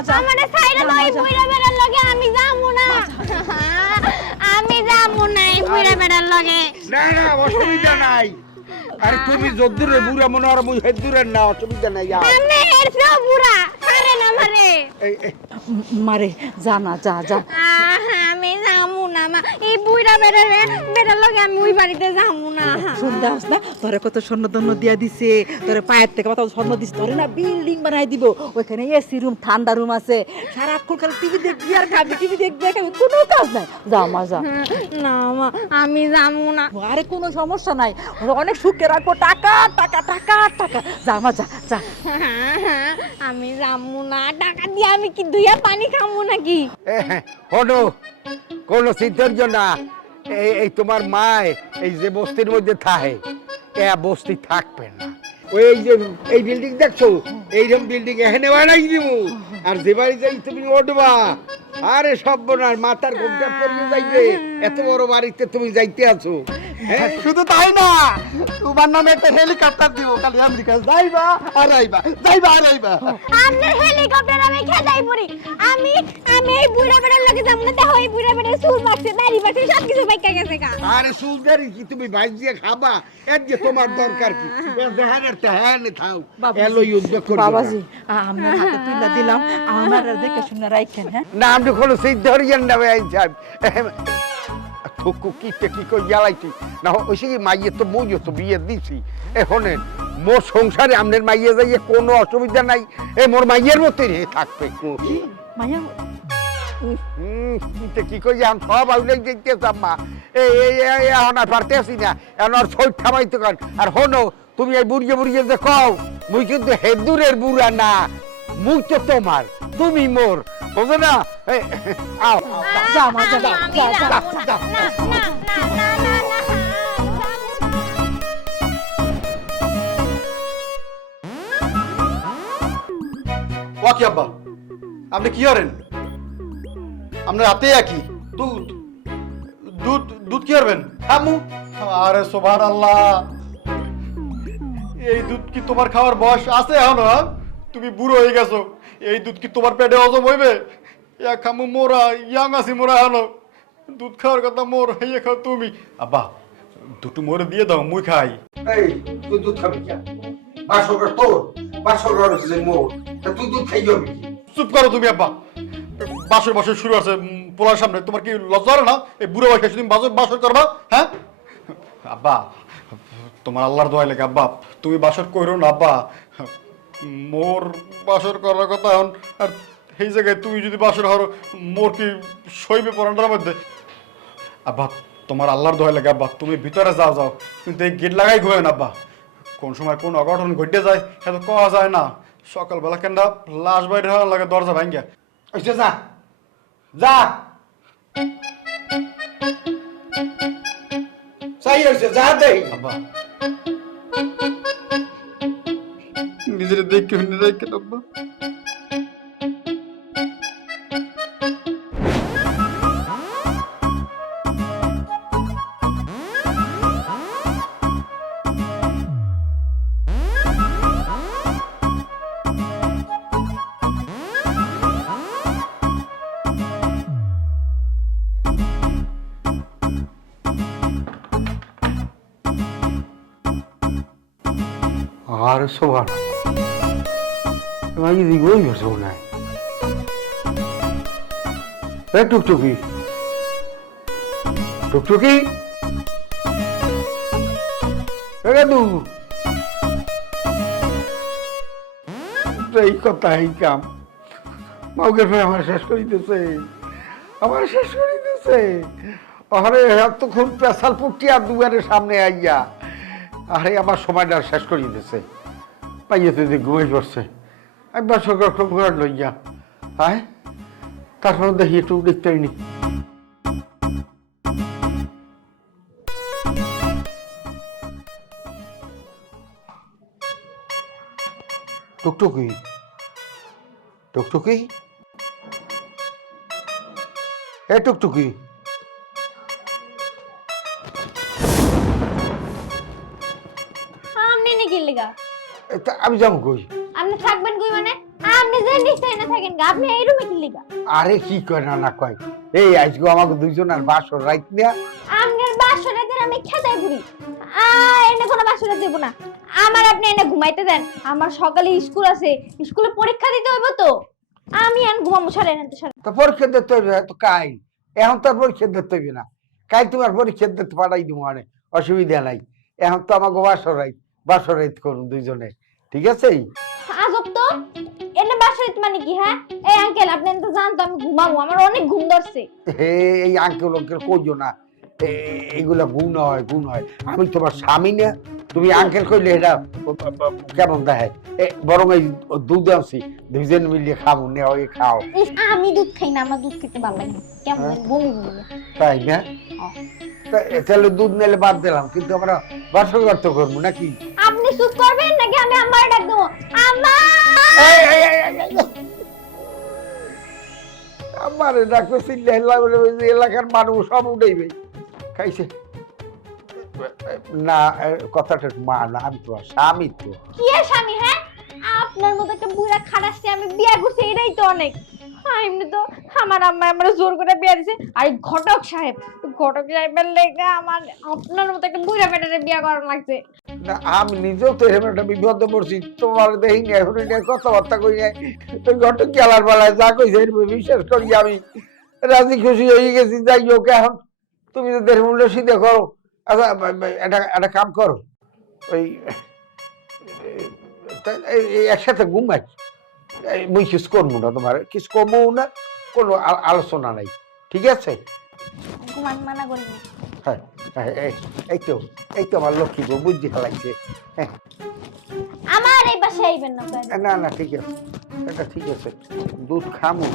আমারে ছাইরা লই বুইড়া বেড়ার লগে আমি যামু না আমি যামু না এই বুইড়া বেড়ার লগে না না অসুবিধা নাই আরে তুমি যদ্দুরে বুড়া মনে আর মুই হেদুরের না অসুবিধা নাই আমি এর সব বুড়া ছাড়ে না আমারে এই মারে যা না যা যা আমি যামু না মা এই বুইড়া বেড়ার লগে আমি ওই বাড়িতে যামু না শুনদাস না তোরে কত স্বর্ণ দন্য দিয়া দিছে তোরে পায়ের থেকে কত স্বর্ণ দিছে তোরে না বিল্ডিং বানাই দিব ওখানে এসি রুম ঠান্ডা রুম আছে সারাক্ষণ খালি টিভি দেখবি আর খাবি টিভি দেখবি আর খাবি কোনো কাজ নাই যা মা যা না মা আমি যামু না আরে কোনো সমস্যা নাই অনেক সুখে রাখবো টাকা টাকা টাকা টাকা যা মা যা যা আমি যামু না টাকা দিয়ে আমি কি দুইয়া পানি খামু নাকি হনো কোন চিন্তার না এই তোমার মায় এই যে বস্তির মধ্যে থাকে এ বস্তি থাকবে না ওই যে এই বিল্ডিং দেখছো এইরকম বিল্ডিং এখানে বানাই দিব আর যে বাড়ি যাই তুমি উঠবা আরে সব বোনার মাথার ঘোমটা পরিয়ে যাইবে এত বড় বাড়িতে তুমি যাইতে আছো শুধু তাই না তোমার নামে একটা হেলিকপ্টার দিব খালি আমেরিকা যাইবা আর আইবা যাইবা আর আইবা আপনার হেলিকপ্টার আমি খেদাই পড়ি আমি এই বুড়া বেড়ার লগে যামু না দেখো এই বুড়া বেড়ার চুল পাচ্ছে দাড়ি পাচ্ছে সব কিছু বাইকা গেছে গা আরে সুলদারি কি তুমি বাইক দিয়ে খাবা এর যে তোমার দরকার কি দেহানের তেহানে থাও এলো যুদ্ধ করবে বাবাজি আমরা হাতে তুলে দিলাম আমার দেখে শুনে রাখেন হ্যাঁ না আমি কোনো সিদ্ধরিয়ান না ভাই সাহেব ঠুকু কি কই জ্বালাইছি না ওই সে মাইয়ে তো মই তো বিয়ে দিছি এখন মোর সংসারে আমনের মাইয়ে যাইয়ে কোনো অসুবিধা নাই এ মোর মাইয়ের মতোই থাকবে মায়া কি কই এখন সব আউলে দেখতে আম্মা এখন আর পারতে আসি না এখন আর ছয় থামাইতে কারণ আর হনো তুমি এই বুড়িয়ে যে কও মুই কিন্তু হেদুরের বুড়া না মুই তো তোমার তুমি মোর বুঝো না আও যা মা যা যা যা না না না না না ও কি আব্বা আপনি কি করেন আপনার হাতে একই দুধ দুধ দুধ কি করবেন আম্মু আরে সুবহানাল্লাহ এই দুধ কি তোমার খাওয়ার বয়স আছে এখনো তুমি বুড়ো হয়ে গেছো এই দুধ কি তোমার পেটে হজম হইবে ইয়া খামু মোরা ইয়াং আছি মোরা এখনো দুধ খাওয়ার কথা মোর হইয়া খাও তুমি আব্বা দুটো মোরে দিয়ে দাও মুই খাই এই তুই দুধ খাবি কি বাসর তোর বাসর হচ্ছে মোর তুই দুধ খাই যাবি চুপ করো তুমি আব্বা বাসর বাসর শুরু আছে পোলার সামনে তোমার কি লজ্জা হয় না এই বুড়ো বয়সে তুমি বাসর করবা হ্যাঁ আব্বা তোমার আল্লাহর দোয়া লাগে আব্বা তুমি বাসর করো না আব্বা মোর বাসর করার কথা এখন আর এই জায়গায় তুমি যদি বাসর হরো মোর কি সইবে পরান্ডার মধ্যে আব্বা তোমার আল্লাহর দোয়া লাগে আব্বা তুমি ভিতরে যাও যাও কিন্তু এই গেট লাগাই ঘুরে না আব্বা কোন সময় কোন অঘটন ঘটে যায় এত কওয়া যায় না সকালবেলা কেনটা লাশ বাইরে হওয়ার লাগে দরজা ভাঙ্গা আচ্ছা যা যা সাই হইছে যা দে আব্বা নিজের দেখে রেখে আব্বা আর সোভান আমি যদি গই বসে না এ টুকটুকি টুকটুকি এ দু এই কথা এই কাম মাউকে আমার শেষ করে দিতেছে আমার শেষ করে দিতেছে আরে এতক্ষণ পেশাল পুটি আর দুয়ারের সামনে আইয়া আরে আমার সময়টা শেষ করে দিতেছে পাইয়েতে যে ঘুমাই পড়ছে একবার সকাল ঘর লইয়া হ্যাঁ তারপর দেখি একটু দেখতে নি টুকটুকি টুকটুকি এ টুকটুকি আপনি নাকি লাগা আমি যাবো কই আপনি থাকবেন কই মানে আপনি আপনার নিশ্চয় না থাকেন গা, আপনি এই রুমে কি লিগা? আরে কি কয় না কয়, এই আজকে আমাকে দুইজনের বাসর রাইত নিয়া আপনার বাসরে দেন আমি খেদাই ঘুরি। এনে কোনো বাসরে দেব না, আমার আপনি এনে ঘুমাইতে দেন। আমার সকালে স্কুল আছে, স্কুলে পরীক্ষা দিতে হইব তো, আমি আন ঘুমামু। সরেন এনতে সরেন। তো পরীক্ষা দিতে হইবে তো কাই, এখন তো আর পরীক্ষা দিতে হইবে না, কাই তোমার পরীক্ষা দিতে পাঠাই দিব, মানে অসুবিধা নাই। এখন তো আমাকে বাসর রাইত করুন দুইজনে, ঠিক আছে? আজব তো, এনে বাসরে মানে কি? হ্যাঁ এই আঙ্কেল, আপনি তো জানতো আমি ঘুমাবো, আমার অনেক ঘুম ধরছে। হে এই আঙ্কেল কইও না, এইগুলা গুণ হয়। আমি তোমার স্বামী না, তুমি আঙ্কেল কইলে এটা কেমন দেখে? বরং এই দুধ আনছি, দুইজন মিলিয়ে খাবো, নে ওই খাও। আমি দুধ খাই না, আমার দুধ খেতে ভালো লাগে না, কেমন জানি বমি বমি। তাই না? তাহলে দুধ নিলে বাদ দিলাম, কিন্তু আমরা বাসর করতে করবো নাকি? আপনি চুপ করবেন নাকি আমি আম্মার ডাক দেবো? আম্মা! আমার ডাকবে এলাকার মানুষ সব উঠেইবে খাইছে না। কথাটা মা না, আমি তো স্বামী তো। কি এর স্বামী? হ্যাঁ আপনার মতো একটা বুড়া খাটাসে আমি বিয়ে করছি, এটাই তো অনেক। এমনি তো আমার আম্মা আমার জোর করে বিয়ে দিছে। আর ঘটক সাহেবের লেগে আমার আপনার মতো একটা বুড়া বেটারে বিয়ে করানো লাগছে। না আমি নিজেও তো এরকম একটা বিপদে পড়ছি, তোমার দেখি না এখন কথাবার্তা কই নাই, ওই ঘটক গেলার বেলায় যা কইছে বিশ্বাস করি আমি রাজি খুশি হয়ে গেছি। যাই হোক, এখন তুমি তো দেড় মূল্য সিদ্ধ করো। আচ্ছা একটা কাম করো, ওই একসাথে ঘুমাই, মুই কিছু করবো না, তোমার কিছু করবো না, কোনো আলোচনা নাই, ঠিক আছে? ঘুমান মানা করি না। হ্যাঁ এই তো আমার লক্ষ্মী বউ বুদ্ধি ফেলাইছে। হ্যাঁ আমার এই বাসায় আইবেন না। না ঠিক আছে, এটা ঠিক আছে। দুধ খামু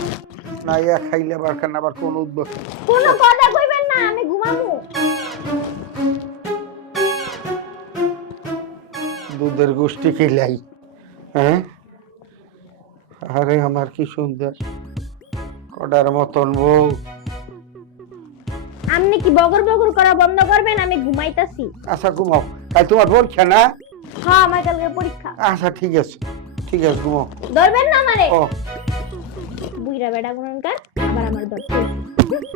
না, খাইলে আবার কোন উদ্যোগ কোনো কথা কইবেন না, আমি ঘুমাবো। দুধের গোষ্ঠী খেলাই। হ্যাঁ আরে আমার কি সুন্দর কডার মতন বউ। আপনি কি বগর বগর করা বন্ধ করবেন? আমি ঘুমাইতাছি। আচ্ছা ঘুমাও, কাল তোমার পরীক্ষা না? হ্যাঁ আমার কালকে পরীক্ষা। আচ্ছা ঠিক আছে ঘুমাও। ধরবেন না আমারে? ও বুইরা বেড়া গুণনকার, আবার আমার ধরতে। দেখি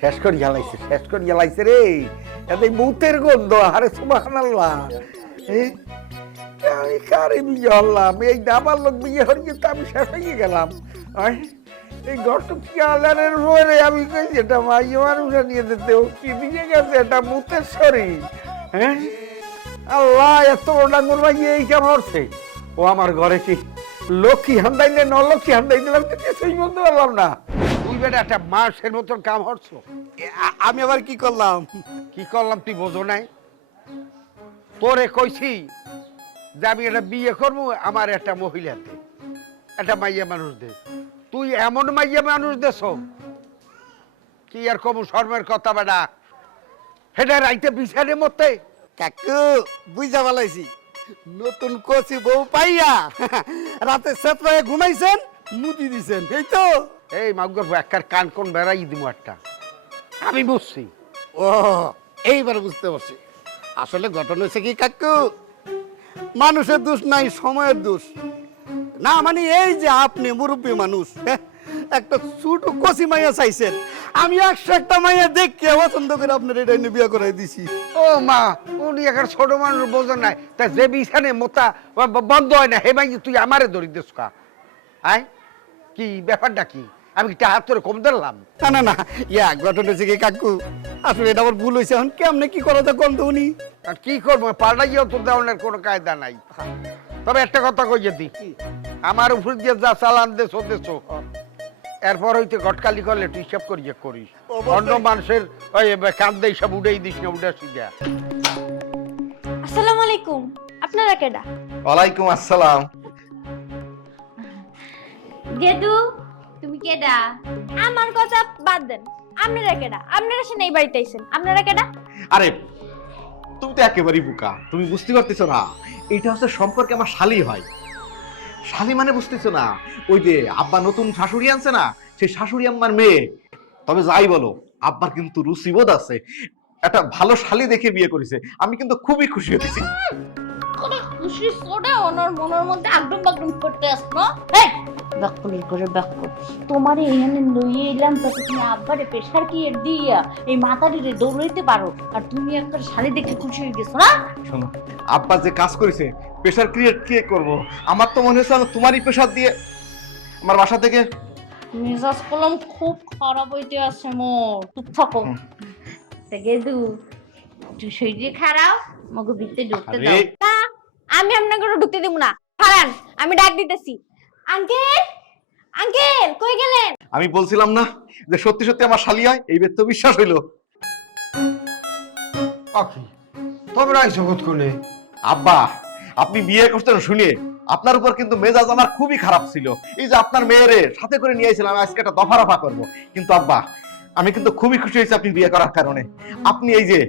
শেষ করে জ্বালাইছে রে, এতে মুতের গন্ধ। আরে সুবহানাল্লাহ, আমি কারে বিয়ে হলাম? এই দাবার লোক বিয়ে হয়ে তো আমি শেষ হয়ে গেলাম। এই ঘরটা আলারের রয়ে আমি কইছি এটা মাইয়া মানুষে নিয়ে যেতে কি দিয়ে গেছে, এটা মুতের শরীর। হ্যাঁ আল্লাহ, এত ডাঙ্গুর মাইয়া এই কেমন হচ্ছে? ও আমার ঘরে কি লক্ষ্মী হান্দাইলে নলক্ষ্মী হান্দাই দিলাম তো কিছুই বলতে পারলাম না। তুই বেটা একটা মাসের মতন কাম হচ্ছ, আমি আবার কি করলাম? তুই বোঝো নাই? তোরে কইছি যে আমি একটা বিয়ে করবো, আমার একটা মহিলা দে, একটা মাইয়া মানুষ দে। তুই এমন মাইয়া মানুষ দেছ কি আর কম শর্মের কথা বেটা, হেডে রাইতে বিছানের মধ্যে। কাকু বুঝা পালাইছি, নতুন কচি বউ পাইয়া রাতে সেতরায় ঘুমাইছেন, মুদি দিছেন, এই তো। এই মাগুর একটার কান কোন বেড়াই দিব একটা, আমি বুঝছি। ও এইবার বুঝতে পারছি। আসলে ঘটনা হয়েছে কি কাকু, মানুষের দোষ নাই, সময়ের দোষ না। মানে এই যে আপনি মুরব্বী মানুষ, একটা ছোট কচি মাইয়া চাইছেন, আমি একটা মাইয়া দেখে পছন্দ করে আপনার এটা নিয়ে বিয়ে করাই দিছি। ও মা, উনি একটা ছোট মানুষ বোঝেন নাই, তা যে বিছানে মোতা বন্ধ হয় না, হে ভাই তুই আমারে ধরি দেস কা? আয় কি ব্যাপারটা কি? আমি কি হাত ধরে কম ধরলাম? না ঘটনা হয়েছে কি কাকু, আসলে এটা আমার ভুল হয়েছে। এখন কেমনে কি করা যায় কোন তো উনি? আর কি করবো, পাল্টাইও তো দেওয়ার কোনো কায়দা নাই। তবে একটা কথা কই যেতি, আমার উপর দিয়ে যা চালান দেছো এরপর হইতে ঘটকালি করলে তুই হিসাব করিস। অন্য মানুষের ওই কান্দে সব উড়েই দিস না, উড়ে সিধা। আসসালামু আলাইকুম, আপনারা কেডা? ওয়ালাইকুম আসসালাম। গেদু তুমি কেডা? আমার কথা বাদ দেন, আপনারা কেডা? আপনারা সে নেই বাড়িতে আইছেন, আপনারা কেডা? আরে তুমি তো একেবারেই বোকা, তুমি বুঝতে পারতেছো না। এটা হচ্ছে সম্পর্কে আমার শালি হয়। শালি মানে বুঝতেছো না, ওই যে আব্বা নতুন শাশুড়ি আনছে না, সেই শাশুড়ি আম্মার মেয়ে। তবে যাই বলো, আব্বার কিন্তু রুচিবোধ আছে, একটা ভালো শালি দেখে বিয়ে করেছে। আমি কিন্তু খুবই খুশি হয়েছি। কোনো খুশি সোডা ওনার মনের মধ্যে আগডুম বাগডুম করতে আসলো। এই বাক্কলির করে বাক্ক তোমার এখানে লইয়ে এলাম তাতে তুমি আব্বারে প্রেশার কি এর দিয়া এই মাথাটিরে দৌড়াইতে পারো, আর তুমি একটা শালি দেখে খুশি হয়ে গেছো না? শোনো, আব্বা যে কাজ করেছে, প্রেশার ক্রিয়েট কে করব? আমার তো মনে হচ্ছে আমি তোমারই প্রেশার দিয়ে আমার বাসা থেকে। মেজাজ কলম খুব খারাপ হইতে আছে মোর, চুপ থাকো। গেদু তুই শরীরে খারাপ মগো ভিতরে ঢুকতে দাও। আরে! না, আমি আপনাকে ঢুকতে দেব না, খারান আমি ডাক দিতেছি। আঙ্কেল, আঙ্কেল কই গেলেন? আমি বলছিলাম না যে সত্যি সত্যি আমার শালি হয়, এই বেদ তো বিশ্বাস হইলো। আখি তোমরা এই জগৎ কোনে? আব্বা, আপনি বিয়ে করতেন শুনে আপনার উপর কিন্তু মেজাজ আমার খুবই খারাপ ছিল। এই যে আপনার মেয়েরে সাথে করে নিয়ে এসেছিলাম আজকে একটা দফা রফা করবো, কিন্তু আব্বা আমি কিন্তু খুবই খুশি হয়েছি আপনি বিয়ে করার কারণে। আপনি এই যে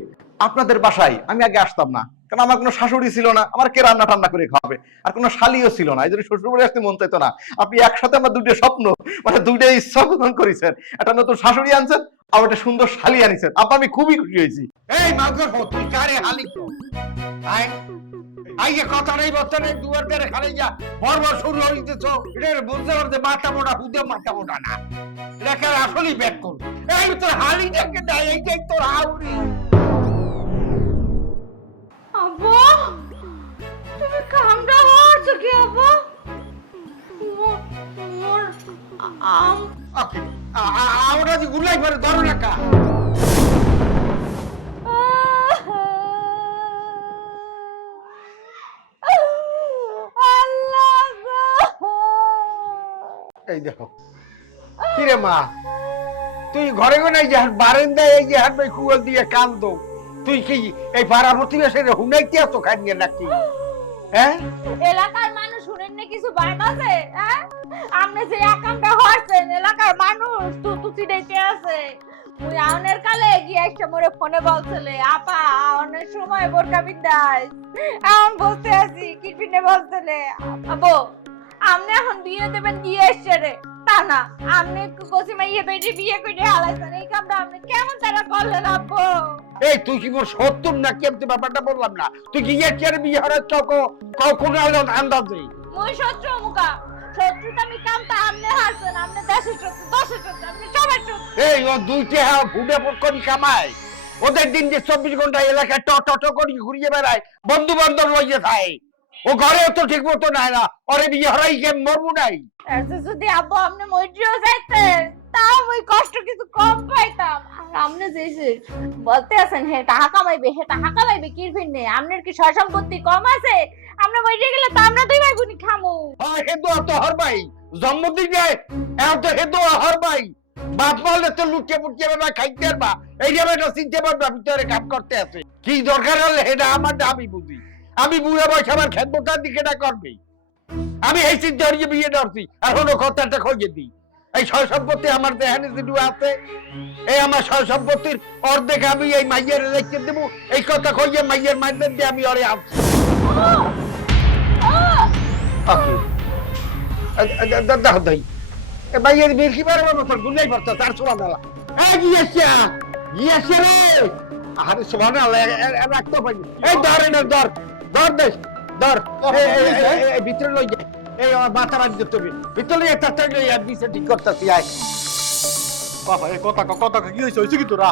আপনাদের বাসায় আমি আগে আসতাম না, কারণ আমার কোনো শাশুড়ি ছিল না, আমার কে রান্না টান্না করে খাওয়াবে, আর কোনো শালিও ছিল না, এই জন্য শ্বশুর বাড়ি আসতে মন চাইতো না। আপনি একসাথে আমার দুটো স্বপ্ন, মানে দুটো ইচ্ছা পূরণ করেছেন। একটা নতুন শাশুড়ি আনছেন, আর একটা সুন্দর শালি আনিছেন। আব্বা আমি খুবই খুশি হয়েছি। এই মাগর তুই কারে হালি তো আয় আইয়ে কথা নেই বলতে নেই, দুয়ার করে খালি যা বর্বর শুরু হইতেছ। এটা বুঝতে পারছে মাথা মোটা হুদে মাথা মোটা না, এটা আসলেই ব্যাক কর। এই তোর হালিটাকে দেয়, এইটাই তোর হাউরি। আব্বা তুমি কামড়া হচ্ছ কি আব্বা? মোর আম ওকে আমরা যে গুলাই করে ধরো না কা। আল্লাহ গো। এই দেখো কিরে মা, তুই ঘরে ঘরে যে বারান্দায় এই যে হাত কুয়াল দিয়ে কান্দো, তুই কি এই পাড়া প্রতিবেশের হুনাইতে এত খাইয়ে নাকি? হ্যাঁ এলাকার মানুষ শুনেন না কিছু বাদ আছে? হ্যাঁ আপনি যে একামটা হচ্ছেন এলাকার মানুষ তো চিড়াইতে আছে। ওই আউনের কালে গিয়ে একটা মোরে ফোনে বলছিলে আপা আউনের সময় বোরকা বিদ্যায় এমন বলতে আছি কি পিনে বলছিলে আবো আপনি এখন বিয়ে দেবেন দিয়ে এসছে রে, তা না আপনি কসিমা ইয়ে বেটি বিয়ে করে হালাইছেন। এই কামটা আপনি কেমন তারা করলেন আব্বু? এই তুই কি মোর সত্তর না কেমতে ব্যাপারটা বললাম না, তুই কি ইয়ার বিয়ে হারাচ্ছ কখনো আন্দাজে? মই শত্রু মুখা শত্রুতা আমি কামটা আপনি হারছেন, আপনি দেশের শত্রু দশের শত্রু আপনি সবার শত্রু। এই ও দুইটা ভুডে পড়ি কামায়, ওদের দিন যে 24 ঘন্টা এলাকায় ট করে ঘুরিয়ে বেড়ায়, বন্ধু বান্ধব লইয়ে থাকে, ও ঘরেও তো ঠিক মতো নাই না, ওরে বিয়ে হারাই কে মরবো নাই। এসে যদি আব্বু আপনি মইটিও যাইতেন তাও ওই কষ্ট কিছু কম পাইতাম। আর আপনি যে বলতে আছেন হে টাকা কামাইবে কি ফিরনে আপনার কি সয় সম্পত্তি কম আছে? আমরা মইটে গেলে তো আমরা দুই ভাই বোনই খামু। হেদো তো হর ভাই জন্মদিনে এখন তো হেদো হর ভাই বাপ মারলে তো লুটিয়ে পুটিয়ে বেড়া খাইতে পারবা, এই যে বেটা চিনতে পারবা ভিতরে কাম করতে আছে। কি দরকার হলে এটা আমার আমি বুঝি, আমি বুড়া বয়স আমার খেদমতার দিকে না করবে। আমি এই চিন্তা করিয়ে বিয়ে ধরছি, আর কোনো কথাটা খোঁজে দিই। এই সয় সম্পত্তি আমার দেহানি যেটু আছে, এই আমার সয় সম্পত্তির অর্ধেক আমি এই মাইয়ের রেখে দেবো, এই কথা খোঁজে মাইয়ের মাইনের দিয়ে আমি ওরে আসছি। দেখো দাই মাইয়ের বেশি পারবো না, তোর গুলাই পড়তো তার সোয়া দালা গিয়েছে রে। আরে সোয়া রাখতে পারি, এই ধর না ধর ধর দেশ ধর ভিতরে লই যায়। এই আমার মাথা বাড়ি দিতে হবে, ভিতরে একটা দিছে ঠিক করতেছি। আয় বাবা এই কথা কি হয়েছে কি তোরা?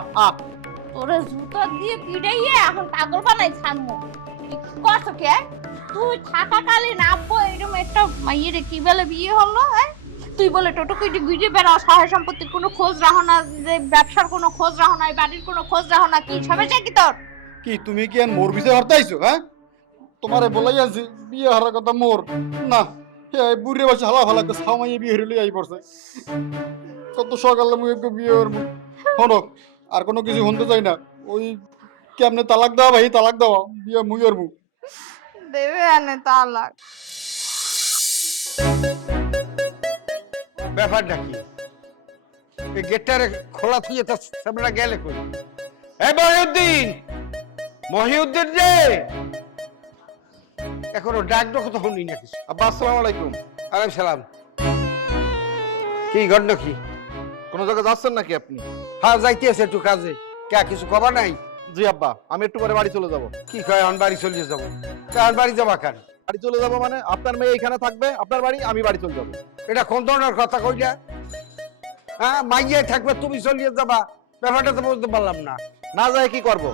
তোরে জুতা দিয়ে পিড়াইয়ে এখন পাগল বানাই ছানমু। কষ্ট কে তুই থাকাকালীন আব্বু এরকম একটা মাইয়ের কি বলে বিয়ে হলো? হ্যাঁ তুই বলে টোটো কুইটি গুইটে বেড়াও, সহায় সম্পত্তির কোনো খোঁজ রাখো না, যে ব্যবসার কোনো খোঁজ রাখো না, বাড়ির কোনো খোঁজ রাখো না, কি সমস্যা কি তোর? কি তুমি কি মোর বিষয় হরতে আইছো? হ্যাঁ তোমারে বলাই আছি বিয়ে হারার কথা মোর না, এই বুড়ে বাসা হালা ফালা ছামাইয়ে বিয়ে হইলে আই পড়ছে। কত সকালে মুই একটু বিয়ে হরমু হনো, আর কোনো কিছু হতে চাই না। ওই কেমনে তালাক দাও ভাই, তালাক দাও, বিয়ে মুই হরমু। দেবে আনে তালাক। ব্যাপারটা কি? এই গেটটারে খোলা থুয়ে তো সামনে গেলে কই? এই মহিউদ্দিন, মহিউদ্দিন রে, এখনো ডাক ডাক তো শুনি না কিছু। আব্বা আসসালামু আলাইকুম। আলাইকুম সালাম। কি ঘটনা কি? কোনো জায়গায় যাচ্ছেন নাকি আপনি? হ্যাঁ যাইতে আছে একটু কাজে। কে কিছু খবর নাই? জি আব্বা, আমি একটু পরে বাড়ি চলে যাব। কি কয় এখন বাড়ি চলে যাবো? এখন বাড়ি যাবা কেন? বাড়ি চলে যাব মানে আপনার মেয়ে এখানে থাকবে, আপনার বাড়ি, আমি বাড়ি চলে যাব। এটা কোন ধরনের কথা কইলা? হ্যাঁ, মাইয়ে থাকবে তুমি চলিয়ে যাবা, ব্যাপারটা তো বুঝতে পারলাম না। না যায় কি করব?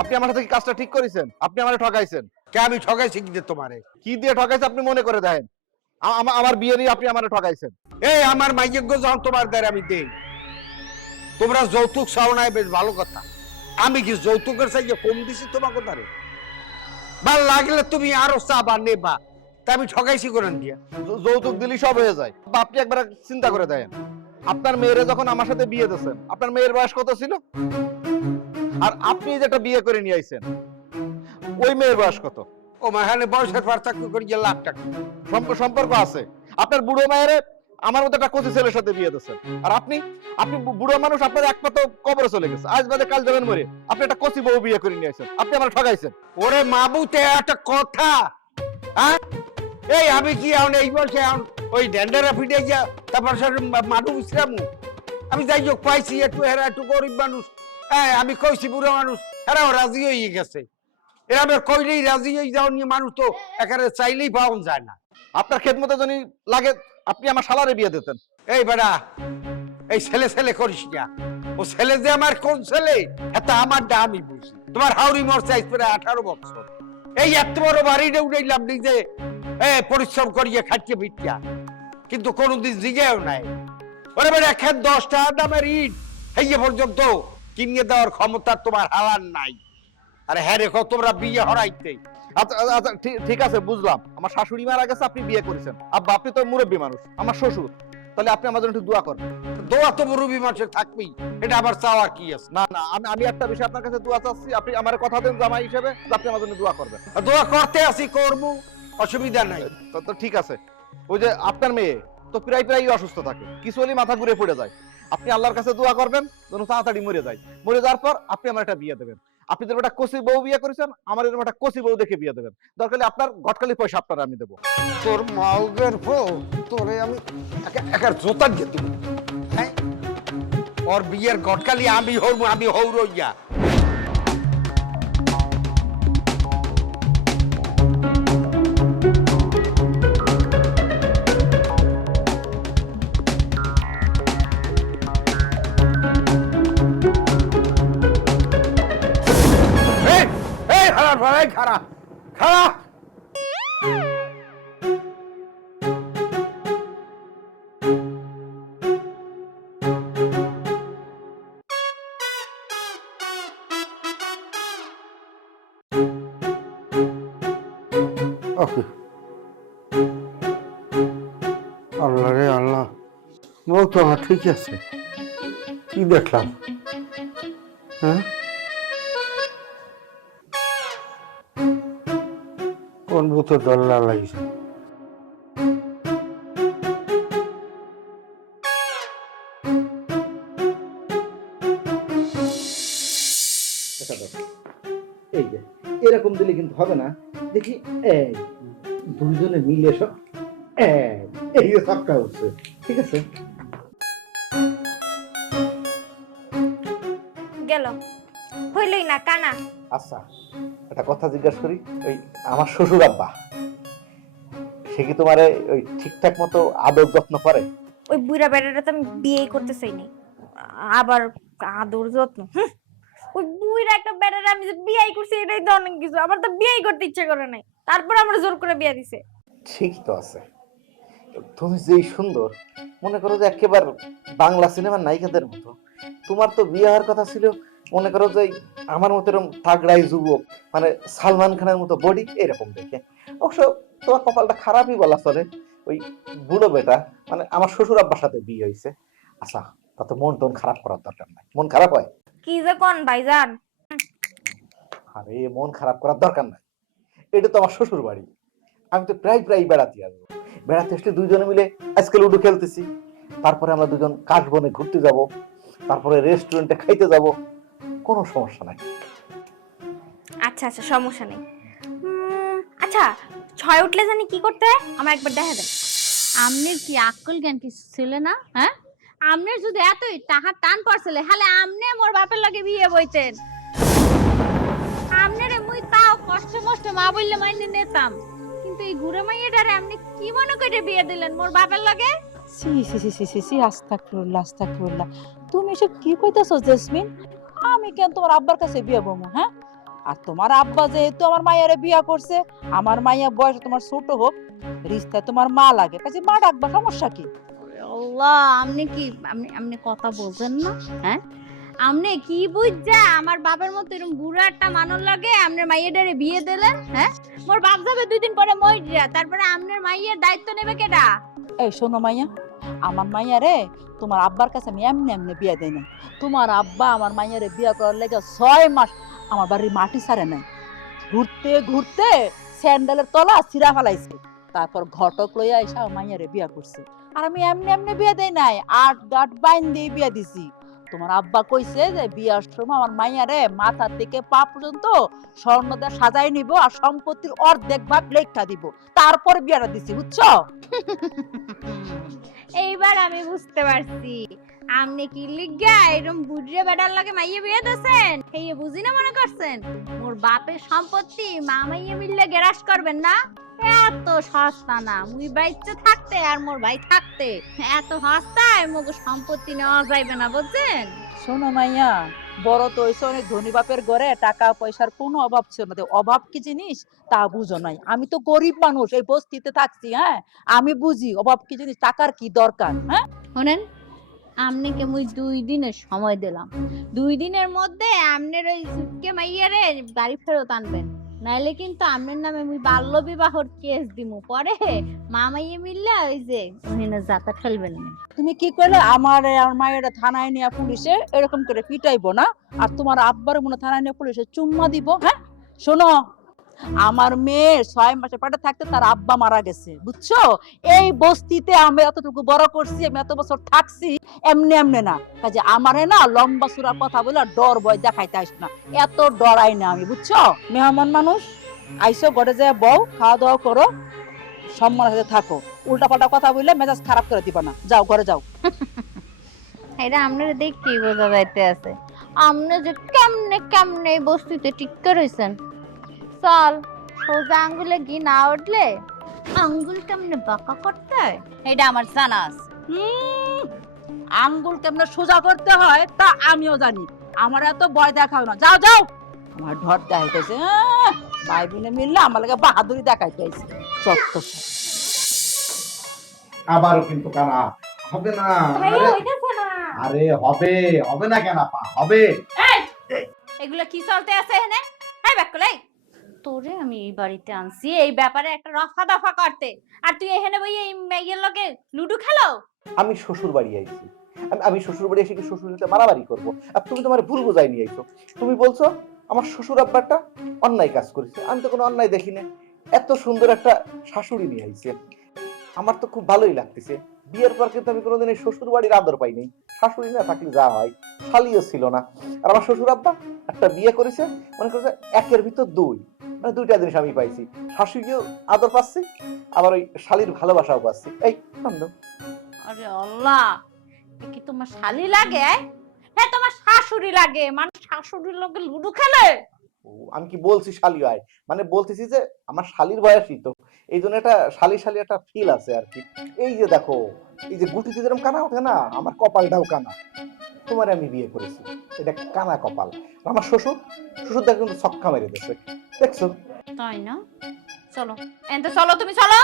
আপনি আমার সাথে কি কাজটা ঠিক করেছেন? আপনি আমারে ঠকাইছেন। কে আমি ঠকাইছি কি দিয়ে তোমারে? কি দিয়ে ঠকাইছে আপনি মনে করে দেখেন। আমার বিয়ে নিয়ে আপনি আমারে ঠকাইছেন। এই আমার মাইয়ে যখন তোমার দ্বারা আমি দেই, তোমরা যৌতুক চাও নাই, বেশ ভালো কথা। আমি কি যৌতুকের চাইয়ে কম দিছি তোমাকে দ্বারে? ভাল লাগলে তুমি আরো চাবা নেবা, তা আমি ঠকাইছি করে দিয়া। যৌতুক দিলি সব হয়ে যায়। বা আপনি একবার চিন্তা করে দেখেন, আপনার মেয়েরে যখন আমার সাথে বিয়ে দিয়েছেন, আপনার মেয়ের বয়স কত ছিল? আর আপনি যেটা বিয়ে করে নিয়ে আইছেন, ওই মেয়ের বয়স কত? ও মাহানে বয়সের পার্থক্য করে যে লাভ টাকা সম্পর্ক আছে। আপনার বুড়ো মায়ের আমার মতো একটা কচি ছেলের সাথে বিয়ে দিয়েছেন, আর আপনি আপনি বুড়ো মানুষ, আপনার এক পা তো কবরে চলে গেছে, আজ বাদে কাল যাবেন মরে, আপনি একটা কচি বউ বিয়ে করে নিয়ে আসেন, আপনি আমার ঠকাইছেন। ওরে মাবুতে একটা কথা, হ্যাঁ? এই আমি কি এখন এই বয়সে এখন ওই ড্যান্ডারা ফিটে যা তারপর মানু ইসলাম আমি যাই হোক পাইছি একটু, হেরা একটু গরিব মানুষ, হ্যাঁ আমি কইছি বুড়ো মানুষ, হেরাও রাজি হয়ে গেছে। এরা আমি কইলেই রাজি হয়ে যাও নিয়ে মানুষ তো একেবারে চাইলেই পাওয়া যায় না। আপনার খেদমতে যদি লাগে আপনি আমার শালারে বিয়ে দিতেন। এই বেটা, এই ছেলে ছেলে করিস না। ও ছেলে যে আমার কোন ছেলে এটা আমার ডা আমি বুঝি। তোমার হাউরি মর চাইজ প্রায় 18 বছর। এই এত বড় বাড়িটা উঠাইলাম নিজে পরিশ্রম করিয়ে খাটিয়ে ভিটিয়া, কিন্তু কোনোদিন জিগেও নাই। ওরে বেটা, এখন 10 টাকা দামের ইট এই পর্যন্ত কিনিয়ে দেওয়ার ক্ষমতা তোমার হালার নাই। আরে হ্যাঁ রেখো, তোমরা বিয়ে হরাইতে। আচ্ছা আচ্ছা, ঠিক আছে বুঝলাম, আমার শাশুড়ি মারা গেছে, আপনি বিয়ে করেছেন। আব্বা আপনি তো মুরব্বী মানুষ, আমার শ্বশুর, তাহলে আপনি আমার জন্য একটু দোয়া করবেন। দোয়া তো মুরব্বী মানুষের থাকবেই, এটা আবার চাওয়া কি আছে? না না, আমি একটা বিষয় আপনার কাছে দোয়া চাচ্ছি, আপনি আমার কথা দেন জামাই হিসেবে যে আপনি আমার জন্য দোয়া করবেন। দোয়া করতে আসি, করবো, অসুবিধা নাই। তো ঠিক আছে। ওই যে আপনার মেয়ে তো প্রায় প্রায় অসুস্থ থাকে, কিছু হলেই মাথা ঘুরে পড়ে যায়, আপনি আল্লাহর কাছে দোয়া করবেন যেন তাড়াতাড়ি মরে যায়। মরে যাওয়ার পর আপনি আমার একটা বিয়ে দেবেন। আপনি যেরকম একটা কচি বউ বিয়ে করেছেন, আমার এরকম একটা কচি বউ দেখে বিয়ে দেবেন। দরকার হলে আপনার ঘটকালি পয়সা আপনার আমি দেবো। তোর মাউগের ফো, তোরে আমি একার জোতার দিয়ে দেবো। হ্যাঁ, ওর বিয়ের গটকালি আমি হরবো, আমি হৌরইয়া। খারাপ খারাপ আল্লাহ রে আল্লাহ, বউ তো আমার ঠিক আছে। কি দেখলাম? হ্যাঁ, কোন বউ তো দল্লা লাগিয়েছে? এই যে এরকম দিলে কিন্তু হবে না, দেখি এই দুইজনে মিলে সব এই যে সবটা হচ্ছে, ঠিক আছে? গেল হইলই না কানা। আচ্ছা একটা কথা জিজ্ঞাসা করি, ওই আমার শ্বশুর আব্বা সে কি তোমার ওই ঠিকঠাক মতো আদর যত্ন করে? ওই বুড়া বেটাটা তো আমি বিয়েই করতে চাইনি, আবার আদর যত্ন। ওই বুড়া একটা বেটারে আমি যে বিয়েই করছি এটাই তো অনেক কিছু। আমার তো বিয়েই করতে ইচ্ছা করে নাই, তারপর আমরা জোর করে বিয়ে দিছে। ঠিক তো আছে, তুমি যেই সুন্দর, মনে করো যে একেবারে বাংলা সিনেমার নায়িকাদের মতো। তোমার তো বিয়ে হওয়ার কথা ছিল মনে করো যে আমার মতো এরকম তাগড়াই যুবক, মানে সালমান খানের মতো বডি এরকম দেখে। অবশ্য তোমার কপালটা খারাপই বলা চলে, ওই বুড়ো বেটা মানে আমার শ্বশুর আব্বার সাথে বিয়ে হয়েছে। আচ্ছা তাতে মন টন খারাপ করার দরকার নাই, মন খারাপ হয়? কি যে কোন ভাইজান, আরে মন খারাপ করার দরকার নাই, এটা তো আমার শ্বশুর বাড়ি, আমি তো প্রায় প্রায় বেড়াতে আসবো। বেড়াতে আসলে দুইজনে মিলে আজকে লুডো খেলতেছি, তারপরে আমরা দুজন কাশবনে ঘুরতে যাব, তারপরে রেস্টুরেন্টে খাইতে যাব, কোনো সমস্যা নাই। আচ্ছা আচ্ছা, সমস্যা নেই। আচ্ছা, 6 উঠলে জানি কি করতে হয় আমার একবার দেখা দেন। আমনের কি আকল জ্ঞান কিছু ছিল না? হ্যাঁ, আমনের যদি এতই টাকা টান পড়ছিল হলে আমনে মোর বাপের লগে বিয়ে বইতেন। আমনেরে মুই তাও কষ্ট মষ্ট মা বললে মাইনে নিতাম, কিন্তু এই ঘুরে মাইয়াটারে আপনি কি মনে করে বিয়ে দিলেন মোর বাপের লগে? সি সি সি সি সি সি, আস্তাগফিরুল্লাহ আস্তাগফিরুল্লাহ। তুমি এসব কি কইতাছো জেসমিন? আমি কেন তোমার আব্বার কাছে বিয়ে বমু? হ্যাঁ, আর তোমার আব্বা যেহেতু আমার মাইয়ারে বিয়া করছে, আমার মাইয়া বয়স তোমার ছোট হোক, রিস্তায় তোমার মা লাগে, কাজে মা ডাকবা, সমস্যা কি? আল্লাহ, আপনি কি আপনি কথা বলছেন না? হ্যাঁ, আপনি কি বুঝছা আমার বাবার মতো এরকম বুড়া একটা মানুষ লাগে আপনার মাইয়াটারে বিয়ে দিলেন? হ্যাঁ, মোর বাপ যাবে 2 দিন পরে মইরা, তারপরে আপনার মাইয়ের দায়িত্ব নেবে কেডা? এই শোনো মাইয়া, আমার মাইয়ারে তোমার আব্বার কাছে আমি এমনি এমনি বিয়া দেই না। তোমার আব্বা আমার মাইয়ারে বিয়া করার লেগে 6 মাস আমার বাড়ির মাটি ছাড়ে নাই, ঘুরতে ঘুরতে স্যান্ডেলের তলা ছিঁড়া ফেলাইছে, তারপর ঘটক লইয়া এসে আমার মাইয়ারে বিয়া করছে। আর আমি এমনি এমনি বিয়া দেই নাই, 8 গাঁট বাইন দিয়ে বিয়া দিছি। তোমার আব্বা কইছে যে বিয়ার সময় আমার মাইয়ারে মাথা থেকে পা পর্যন্ত স্বর্ণ দিয়ে সাজাই নিব আর সম্পত্তির অর্ধেক ভাগ লেখা দিব, তারপর বিয়াটা দিছি, বুঝছো? এইবার আমি বুঝতে পারছি আপনি কি লিগা এরকম বুড়িয়ে বেটার লাগে মাইয়ে বিয়ে দিছেন। এই বুঝি না মনে করছেন মোর বাপের সম্পত্তি মা মাইয়ে মিললে গেরাস করবেন না? এত সস্তা না, মুই বাইতে থাকতে আর মোর ভাই থাকতে এত সস্তায় মোর সম্পত্তি নেওয়া যাইবে না, বুঝছেন? শোনো মাইয়া, বড় তো হইছে অনেক ধনী বাপের ঘরে, টাকা পয়সার কোনো অভাব ছিল না। অভাব কি জিনিস তা বুঝো নাই। আমি তো গরিব মানুষ, এই বস্তিতে থাকছি। হ্যাঁ, আমি বুঝি অভাব কি জিনিস, টাকার কি দরকার। হ্যাঁ, শুনেন, আমনেকে মুই 2 দিনের সময় দিলাম, 2 দিনের মধ্যে আমনের ওই সুটকে মাইয়ারে বাড়ি ফেরত আনবেন, নাইলে কিন্তু আমনের নামে মুই বাল্য বিবাহর কেস দিমু। পরে মামাইয়ে মিললে ওই যে ওহিনে জাতা ফেলবেন না। তুমি কি করলে আমার মায়ের থানায় নিয়ে পুলিশে এরকম করে পিটাইবো না, আর তোমার আব্বার মনে থানায় নিয়ে পুলিশে চুম্মা দিব? হ্যাঁ, শোনো, আমার মেয়ে 6 মাসে পেটে থাকতে তার আব্বা মারা গেছে, বুঝছো? এই বস্তিতে আমি এতটুকু বড় করছি, আমি এত বছর থাকছি, এমনি এমনি না। কাজে আমারে না লম্বা সুরা কথা বলে ডর ভয় দেখাইতে আস না, এত ডরাই না আমি, বুঝছো? মেহমান মানুষ আইসো, ঘরে যায় বউ, খাওয়া দাওয়া করো, সম্মানের সাথে থাকো, উল্টা পাল্টা কথা বললে মেজাজ খারাপ করে দিবা না, যাও ঘরে যাও। এটা আপনারা দেখতেই বোঝা যাইতে আছে আপনি যে কেমনে কেমনে এই বস্তিতে টিক্কা রইছেন। চল, সোজা আঙ্গুলে ঘি না উঠলে আঙ্গুল কেমনে বাঁকা করতে হয় এটা আমার জানা আছে। আঙ্গুল কেমনে সোজা করতে হয় তা আমিও জানি, আমার এত ভয় দেখাও না, যাও যাও। আমার ঢট দেখাইতেছে, ভাই বোনে মিললে আমার লাগে বাহাদুরি দেখাইতেছে। চত্ব আবারও কিন্তু কানা হবে না। ভাইয়া হইতাছে না। আরে হবে, হবে না কেন আপা, হবে। এগুলো কি চলতে আছে এখানে? এই ব্যাকলাই, তোরে আমি এই বাড়িতে আনছি এই ব্যাপারে একটা রফা দফা করতে, আর তুই এখানে বই এই মেয়ের লগে লুডু খেলো। আমি শ্বশুর বাড়ি আইছি, আমি শ্বশুর বাড়ি এসে কি শ্বশুর সাথে মারামারি করবো? আর তুমি তোমার ভুল বোঝাই নিয়ে আইছো। তুমি বলছো আমার শ্বশুর আব্বাটা অন্যায় কাজ করেছে, আমি তো কোনো অন্যায় দেখি না। এত সুন্দর একটা শাশুড়ি নিয়ে আইছে, আমার তো খুব ভালোই লাগতেছে। বিয়ের পর কিন্তু আমি কোনোদিন এই শ্বশুর বাড়ির আদর পাইনি। শাশুড়ি না থাকলে যা হয়, শালিও ছিল না। আর আমার শ্বশুর আব্বা একটা বিয়ে করেছে, মনে করছে 1-এর ভিতর 2, মানে 2টা জিনিস আমি পাইছি। শাশুড়িও আদর পাচ্ছি, আবার ওই শালির ভালোবাসাও পাচ্ছি। এই বন্ধু, আরে আল্লাহ, এ কি তোমার শালি লাগে? হ্যাঁ, তোমার শাশুড়ি লাগে। মানুষ শাশুড়ির লগে লুডু খেলে? আমি কি বলছি শালি হয়, মানে বলতেছি যে আমার শালির বয়সই তো, এই জন্য একটা শালি শালি একটা ফিল আছে আর কি। এই যে দেখো, এই যে গুটিতে যেরকম কানা ওঠে না, আমার কপালটাও কানা। তোমারে আমি বিয়ে করেছি, এটা কানা কপাল। আর আমার শ্বশুর দেখো কিন্তু ছক্কা মেরে দিচ্ছে, দেখছো? তাই না? চলো এনতে, চলো তুমি চলো।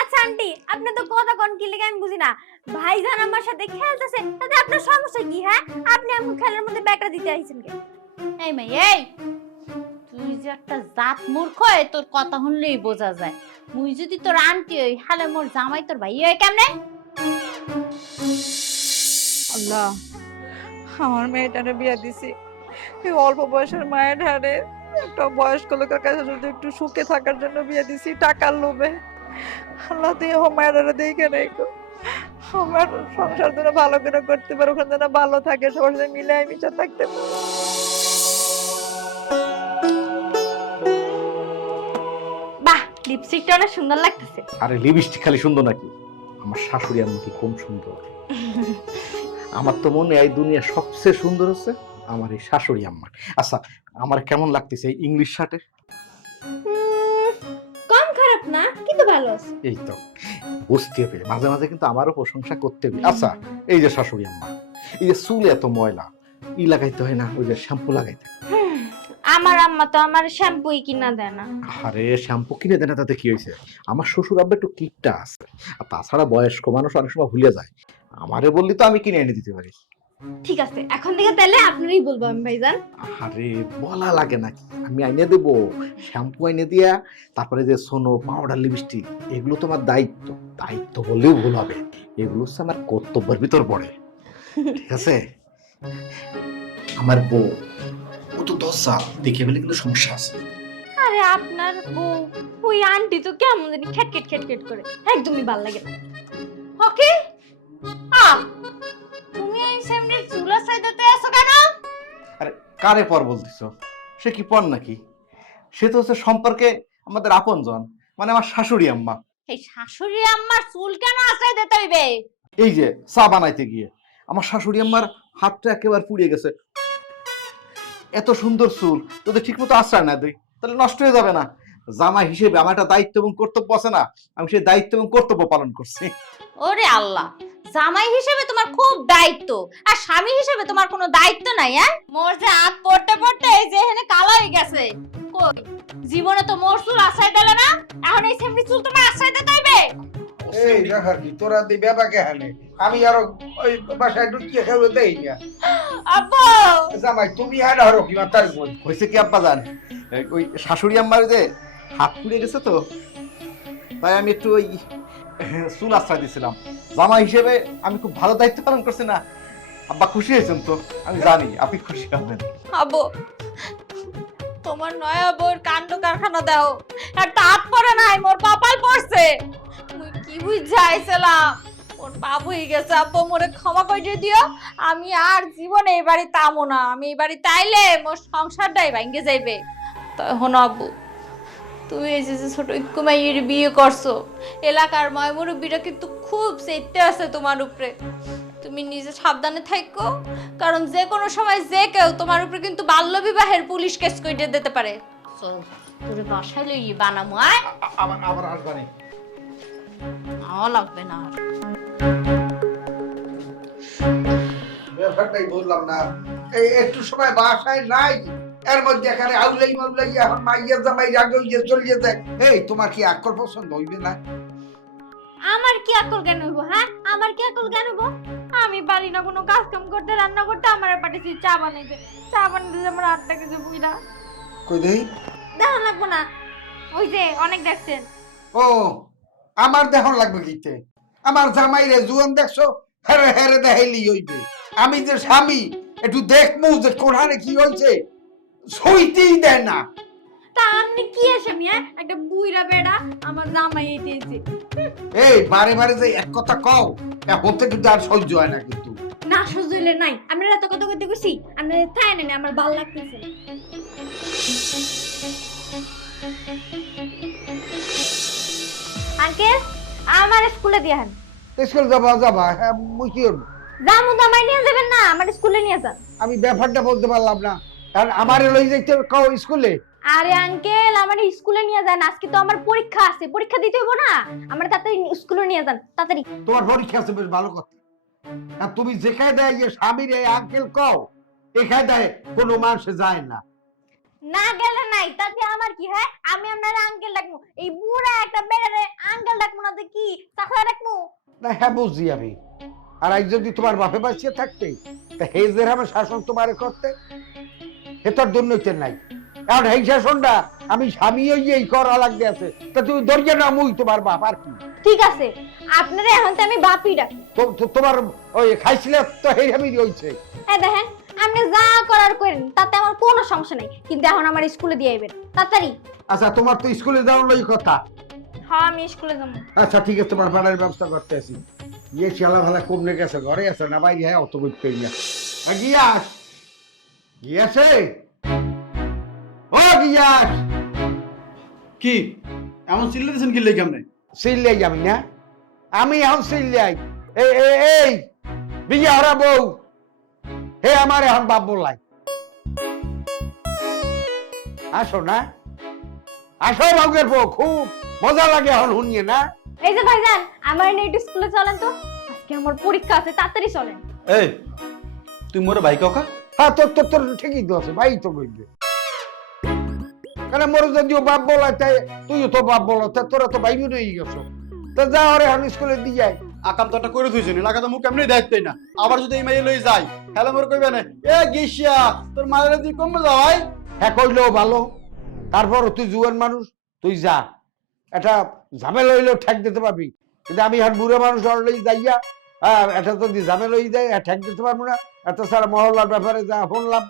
আচ্ছা আন্টি, আপনি তো কথা কোন কি লাগে আমি বুঝি না। ভাইজান আমার সাথে খেলতেছে, তাতে আপনার সমস্যা কি? হ্যাঁ, আপনি আমার খেলার মধ্যে ব্যাটা দিতে আইছেন কেন? এই মেয়ে, এই তুই যে একটা জাত মূর্খ, তোর কথা শুনলেই বোঝা যায়। মুই যদি তোর আন্টি হই, হালে মোর জামাই তোর ভাই হয় কেমনে? আল্লাহ, আমার মেয়েটারে বিয়া দিছি, এই অল্প বয়সের মায়ের হারে একটা বয়স্ক লোকের কাছে যদি একটু সুখে থাকার জন্য বিয়ে দিছি টাকার লোভে। আল্লাহ তুই আমার মায়েরা দেখে রেখো, আমার সংসার যেন ভালো করে করতে পারো, ওখানে যেন ভালো থাকে, সবার সাথে মিলে মিশে থাকতে পারো। বাহ, লিপস্টিকটা অনেক সুন্দর লাগতেছে। আরে লিপস্টিক খালি সুন্দর নাকি, আমার শাশুড়ি আম্মা কি কম সুন্দর? আমার তো মনে হয় এই দুনিয়া সবচেয়ে সুন্দর হচ্ছে আমার এই শাশুড়ি আম্মা। আচ্ছা, আমার কেমন লাগতেছে এই ইংলিশ শার্টে? কম খারাপ না, কিন্তু ভালো আছে। এই তো বুঝতে হবে, মাঝে মাঝে কিন্তু আমারও প্রশংসা করতে হবে। আচ্ছা, এই যে শাশুড়ি আম্মা, এই যে চুলে এত ময়লা, ই লাগাইতে হয় না, ওই যে শ্যাম্পু লাগাইতে হয়। আমার আম্মা তো আমার শ্যাম্পুই কিনা দেয় না। আরে শ্যাম্পু কিনে দেয় না তাতে কি হয়েছে? আমার শ্বশুর আব্বা একটু কিপটা আছে, আর তাছাড়া বয়স্ক মানুষ অনেক সময় ভুলে যায়। আমারে বললি তো আমি কিনে এনে দিতে পারি। ঠিক আছে, এখন থেকে তাহলে আপনারই বলবো আমি ভাইজান। আরে বলা লাগে নাকি, আমি আইনে দেবো, শ্যাম্পু আইনে দিয়া, তারপরে যে সোনো, পাউডার, লিপস্টিক, এগুলো তোমার দায়িত্ব। দায়িত্ব বললেও ভুল হবে, এগুলো হচ্ছে আমার কর্তব্যের ভিতর পড়ে, ঠিক আছে? আমার বউ ও তো 10 সাল, দেখে ফেলে কিন্তু সমস্যা আছে। আরে আপনার বউ, ওই আন্টি তো কেমন জানি খেটখেট খেটখেট করে, একদমই ভাল লাগে না। ওকে, তুমি এই সামনে চুলা সাইডতে আছো কেন? আরে কারে পর বলতেছো? সে কি পর নাকি? সে তো হচ্ছে সম্পর্কে আমাদের আপনজন, মানে আমার শাশুড়ি আম্মা। এই শাশুড়ি আম্মার চুল কেন আছাই দিতে হইবে? এই যে চা বানাইতে গিয়ে আমার শাশুড়ি আম্মার হাতটা একেবারে পুড়িয়ে গেছে। এত সুন্দর চুল যদি ঠিক মতো আশ্রয় না দিই তাহলে নষ্ট হয়ে যাবে না। জামাই হিসেবে আমার একটা দায়িত্ব এবং কর্তব্য আছে না, আমি সেই দায়িত্ব এবং কর্তব্য পালন করছি। ওরে আল্লাহ, জামাই হিসেবে তোমার খুব দায়িত্ব, আর স্বামী হিসেবে তোমার কোনো দায়িত্ব নাই। হ্যাঁ, মোর যে হাত পড়তে পড়তে এই যে এখানে কালো হয়ে গেছে। কই, জীবনে তো মোর চুল আশ্রয় দিলে না, এখন এই সেমনি চুল তোমার আশ্রয় দিতে হইবে? এই দেখার কি তোরা দি ব্যাপাকে হানে, আমি আরো ওই বাসায় ঢুকিয়ে খেয়ে দেই না। আব্বু, জামাই তুমি হানা হরো কি মাতার মধ্যে। হয়েছে কি আব্বা জান, ওই শাশুড়ি আম্মার যে হাত পুড়ে গেছে তো, তাই আমি একটু ওই চুল আশ্রয় দিয়েছিলাম। জামাই হিসেবে আমি খুব ভালো দায়িত্ব পালন করছি না? আব্বা খুশি হয়েছেন তো? আমি জানি আপনি খুশি হবেন। আব্বু, তোমার নয়া বউর কাণ্ড কারখানা দাও, আর হাত পড়ে নাই, মোর কপাল পড়ছে। মুই কি বুঝাইছিলাম, ওর পাপ হয়ে গেছে। আব্বু, মোরে ক্ষমা করে দিও, আমি আর জীবনে এই বাড়ি তামো না। আমি এই বাড়ি তাইলে মোর সংসারটাই ভাঙ্গে যাইবে। তখন আব্বু, তুমি এই যে ছোট ইকুমাইয়ের বিয়ে করছো, এলাকার ময় মুরব্বীরা কিন্তু খুব চেতে আছে তোমার উপরে। তুমি নিজে সাবধানে থাকো, কারণ যে কোনো সময় যে কেউ তোমার উপরে কিন্তু বাল্য বিবাহের পুলিশ কেস কইতে দিতে পারে। চল, তোরে বাসায় লই বানামু। আয়, আবার আসবানি লাগবে না। ব্যাপারটাই বুঝলাম না, এই একটু সময় বাসায় নাই, এর মধ্যে এখানে আউলাই মাউলাই এখন মাইয়া জামাই রাগে হইয়ে চলিয়ে যায়। এই তোমার কি আকল পছন্দ হইবে না? আমার কি আকল জ্ঞান হইব? হ্যাঁ, আমার কি আকল জ্ঞান হইব? আমি পারি না কোনো কাজ কাম করতে, রান্না করতে। আমার পাঠিয়েছি চা বানাইতে, চা বানাইতে আমার আটটা কিছু বুঝা কই দেই দেখা লাগবো না। ওই যে অনেক দেখছেন। ও আমার দেখন লাগবে কিতে? আমার জামাই রে জুয়ান দেখছো, হেরে হেরে দেখাইলি হইবে। আমি যে স্বামী একটু দেখমু যে কোরআনে কি হইছে, সইতেই দেয় না। তা আপনি কি এসে মিয়া একটা বুইরা বেড়া আমার জামাই দিয়েছে। এই বারে বারে যে এক কথা কও, এখন থেকে কিন্তু আর সহ্য হয় না কিন্তু। না সহ্য হইলে নাই, আপনারা এত কথা কইতে কইছি, আপনারা তাই না, আমার ভালো লাগতেছে। আঙ্কেল, আমার স্কুলে দিয়ান। স্কুল যাবা যাবা, হ্যাঁ মুই কি করব? জামু দামাই নিয়ে যাবেন না, আমার স্কুলে নিয়ে যান। আমি ব্যাপারটা বলতে পারলাম না, কারণ আমারে লই যাইতে কও স্কুলে। আরে আঙ্কেল, আমার স্কুলে নিয়ে যান, আজকে তো আমার পরীক্ষা আছে, পরীক্ষা দিতে হইব না? আমার তাড়াতাড়ি স্কুলে নিয়ে যান, তাড়াতাড়ি। তোমার পরীক্ষা আছে, বেশ ভালো কথা। আর তুমি যেখানে দেয় যে স্বামীর এই আঙ্কেল কও, এখানে দেয় কোনো মানুষে যায় না। না গেলে নাই, তাতে আমার কি? হয় আমি আপনার আঙ্কেল ডাকবো, এই বুড়া একটা বেড়ারে আঙ্কেল ডাকবো না তো কি চাচা ডাকবো? না হ্যাঁ বুঝছি আমি। আর আজ যদি তোমার বাপে বাঁচিয়ে থাকতে, তা হে যে আমার শাসন তোমারে করতে, হে তোর দুর্নীতির নাই। কারণ এই শাসনটা আমি স্বামী হইয়েই করা লাগতে আছে। তা তুমি দরজা না, মুই তোমার বাপ আর কি। ঠিক আছে, আপনারা এখন তো আমি বাপই ডাকি। তোমার ওই খাইছিলে তো হে আমি রয়েছে। হ্যাঁ দেখেন, আপনি যা করার করেন, তাতে আমার কোনো সমস্যা নাই, কিন্তু এখন আমার স্কুলে দিয়ে আইবেন তাড়াতাড়ি। আচ্ছা তোমার তো স্কুলে যাওয়ার লই কথা। হ্যাঁ, আমি স্কুলে যাবো। আচ্ছা ঠিক আছে, তোমার ভাড়ার ব্যবস্থা করতে আছি। ইয়ে চালা ভালা কমনে গেছে, ঘরে আছে না বাইরে? হ্যাঁ, অত করতে না। গিয়াস, গিয়াসে, ও গিয়াস, কি এমন চিল্লে দিয়েছেন কি লেগে আপনি? সিল্লাই যাবি না? আমি এখন সিল্লাই। এই বিয়া হরা বউ, হে আমার এখন বাপ বলাই। আসো না, আসো বাবুকের বউ, খুব মজা লাগে এখন শুনিয়ে না? এই যে ভাইজান, আমার নিয়ে একটু স্কুলে চলেন তো, আজকে আমার পরীক্ষা আছে, তাড়াতাড়ি চলেন। এই তুই মোরে ভাই কাকা? হ্যাঁ, তোর ঠিকই তো আছে, ভাই তো কইবে। কেন মোর যদিও বাপ বলা, তাই তুইও তো বাপ বলো, তা তোরা তো ভাই বোন হয়ে গেছো। তো যা ওরে এখন স্কুলে দিয়ে যায়। আকাম তো একটা করে থইছেন, এলাকা তো মুখ এমনি দায়িত্বই না। আবার যদি এই মাইয়ে লই যাই, হ্যালো মোর কইবে না, এ গিশিয়া তোর মায়ের তুই কমবে যা ভাই। হ্যাঁ, কইলেও ভালো। তারপর তুই জুয়ান মানুষ, তুই যা, এটা ঝামেলা হইলেও ঠেক দিতে পারবি। কিন্তু আমি এখন বুড়ো মানুষ অলরেডি যাইয়া, এটা যদি ঝামেলা হয়ে যায়, ঠেক দিতে পারবো না। এত সারা মহল্লার ব্যাপারে যা শুনলাম,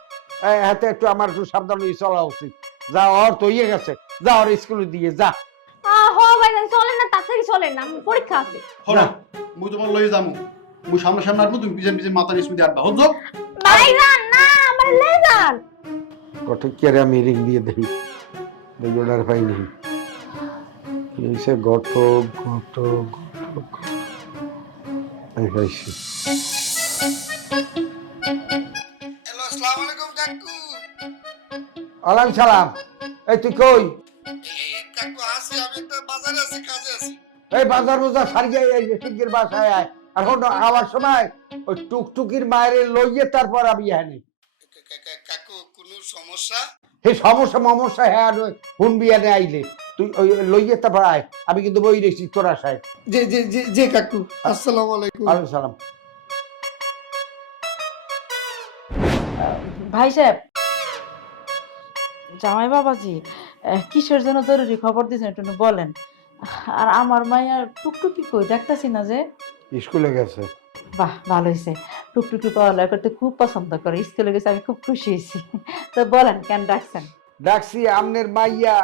হাতে একটু আমার একটু সাবধান হয়ে চলা উচিত। যা, ওর তো ইয়ে গেছে, যা ওর স্কুলে দিয়ে যা। হো ভাইজান, চলেন না, তাড়াতাড়ি চলেন না, আমার পরীক্ষা আছে। হলো মুই তোমার লই যামু, মুই সামনে সামনে আসবো, তুমি পিছন পিছন মাথা নিচে আড্ডা হতো। ভাইজান না, আমার লে যান। কত কেরে আমি রিং দিয়ে দেখি, ওনার পাই নেই। এসে গত গত গত আমি পাইছি। হ্যালো, আসসালামু আলাইকুম কাকু। ওয়ালাইকুম সালাম। এই তুই কই? কাকু আছি, আমি একটা বাজারে আছি, কাজে আছি। এই বাজার বাজার সারিয়ে এই যে শিগগির বাসায় আয়। এখন আওয়ার সময় ওই টুকটুকির মায়ের লইয়ে তারপর আমি এখানে। কাকু কোনো সমস্যা? এই সমস্যা হ্যাঁ, শুনবি এনে আইলে তুই ওই লইয়ে তারপর আয়। আমি কিন্তু বই রেছি তোর আশায়। জি জি জি জি কাকু, আসসালামু আলাইকুম। ওয়ালাইকুম সালাম। ভাই সাহেব, জামাই বাবাজি, কিসের জন্য জরুরি খবর দিয়েছেন একটু বলেন। আর আমার মাইয়া টুকটুকি কই, দেখতাছি না যে। স্কুলে গেছে। বাহ, ভালো হয়েছে। টুকটুকি পড়ালেখা করতে খুব পছন্দ করে, স্কুলে গেছে, আমি খুব খুশি হয়েছি। তো বলেন কেন ডাকছেন? ডাকছি আমনের মাইয়া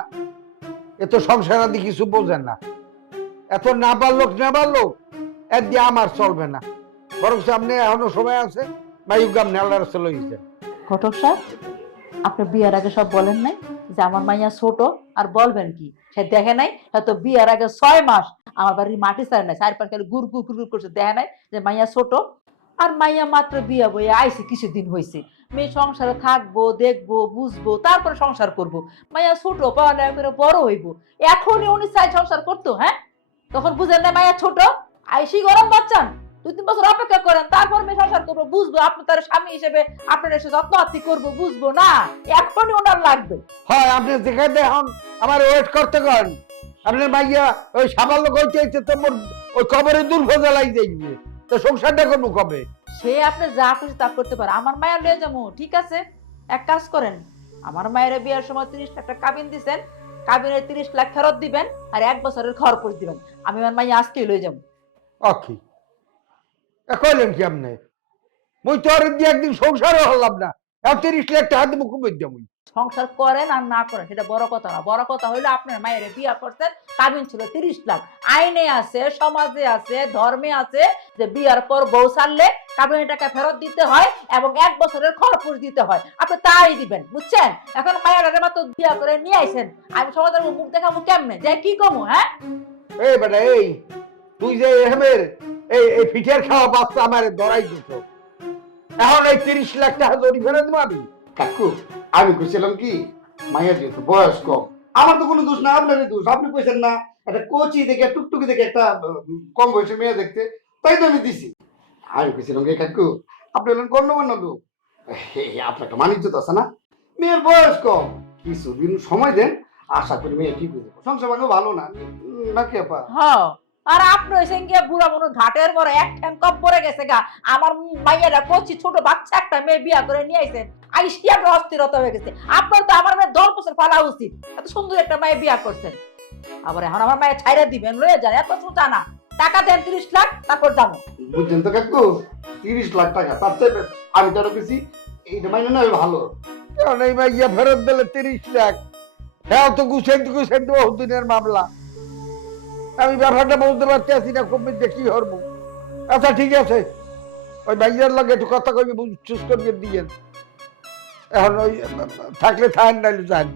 এত সংসারাদি কিছু বোঝেন না, এত না পারলো এর দিয়ে আমার চলবে না। বরং সামনে এখনো সময় আছে, মাইক গাম নেলার চলে গেছে। ঘটক সাহেব, আপনি বিয়ার আগে সব বলেন নাই যে আমার মাইয়া ছোট? আর বলবেন কি, সে দেখে নাই? হয়তো বিয়ার আগে 6 মাস আমার বাড়ির মাটি ছাড়ে নাই, 4-5 খালি গুড় গুড় গুড় করছে, দেখে নাই যে মাইয়া ছোট? আর মাইয়া মাত্র বিয়া বইয়ে আইছে, কিছুদিন হয়েছে। মেয়ে সংসারে থাকবো, দেখবো, বুঝবো, তারপরে সংসার করব। মাইয়া ছোট, পড়ালেখা করে বড় হইব, এখনই উনি চাই সংসার করতো? হ্যাঁ, তখন বুঝেন না মাইয়া ছোট? আইসি গরম বাচ্চান, 2-3 বছর অপেক্ষা করেন, তারপর মেয়ে সংসার করবো, বুঝবো। আপনি তার স্বামী হিসেবে আপনার এসে যত্ন আত্মি করবো, বুঝবো না? এখনই ওনার লাগবে। হয়, আপনি যেখানে এখন আমার ওয়েট করতে করেন। আপনার মাইয়া ওই সাবাল্য কইতে তো মোর ওই কবরে দূর ভোজা লাগি যাইবে, তো সংসারটা করবো কবে? সে আপনি যা খুশি তা করতে পারে, আমার মায়ের লয়ে যাবো। ঠিক আছে, এক কাজ করেন, আমার মায়ের বিয়ার সময় 30 লাখ টাকা কাবিন দিছেন, কাবিনের 30 লাখ ফেরত দিবেন, আর 1 বছরের খরচ করে দিবেন। আমি আমার মাইয়া আজকেই লয়ে যাবো। অকি কইলেন কি আপনি? মুই তো আর দিয়ে একদিন সংসারও হলাম না, 30 লাখ টাকা দিব খুব মুই। সংসার করেন আর না করেন সেটা বড় কথা না, বড় কথা হইলো আপনার মায়ের বিয়া করছেন, কাবিন ছিল 30 লাখ। আইনে আছে, সমাজে আছে, ধর্মে আছে যে বিয়ার পর বউ ছাড়লে কাবিনের টাকা ফেরত দিতে হয় এবং 1 বছরের খরচ দিতে হয়। আপনি তাই দিবেন, বুঝছেন? এখন মায়ের মাত্র বিয়া করে নিয়ে আইছেন, আমি সমাজের মুখ দেখাবো কেমনে, যে কি কমু? হ্যাঁ, এই বেটা, এই তুই যে এরমের এই ফিটের খাওয়া বাচ্চা আমার ধরাই দিত, এখন এই 30 লাখ টাকা জরি ফেরত দেবো আমি? কাকু আমি কইছিলাম কি, মায়ের যেহেতু বয়স কম, আমার তো কোনো দোষ না, আপনারই দোষ। আপনি কইছেন না একটা কোচি দেখে, টুকটুকি দেখে একটা কম বয়সী মেয়ে দেখতে, তাই তো আমি দিছি। আমি কইছিলাম কি কাকু, আপনি হলেন গণ্যমান্য লোক, আপনার একটা মানিজ্য আছে না? মেয়ের বয়স কম, কিছুদিন সময় দেন, আশা করি মেয়ে ঠিক হয়ে যাবো। সংসার ভাঙা ভালো না নাকি আপা? হ্যাঁ। আর আপনি হইছেন গিয়া বুড়া মনে ঘাটের পরে এক ঠ্যাং কপ পরে গেছে গা। আমার মাইয়াটা কচি ছোট বাচ্চা একটা মেয়ে বিয়া করে নিয়ে আইছেন, আইসি আপনার অস্থিরতা হয়ে গেছে। আপনার তো আমার মেয়ে 10 বছর ফালা উচিত, এত সুন্দর একটা মেয়ে বিয়া করছেন। আবার এখন আমার মায়ের ছাইরা দিবেন, লয়ে যান, এত সোজা না। টাকা দেন 30 লাখ, তারপর যাবো। বুঝছেন তো কাকু, 30 লাখ টাকা, তার চাইবে আমি তো আরো বেশি, এইটা মাইনে না ভালো। এখন এই মাইয়া ফেরত দিলে 30 লাখ, হ্যাঁ তো গুছেন বহুদিনের মামলা। আমি ব্যাপারটা বলতে পারতেছি না, খুব দেখি হরবো। আচ্ছা ঠিক আছে, ওই ভাইয়ার লাগে একটু কথা কইবে, চুজ করবে দিয়েন। এখন ওই থাকলে থাকেন, নাইলে যান।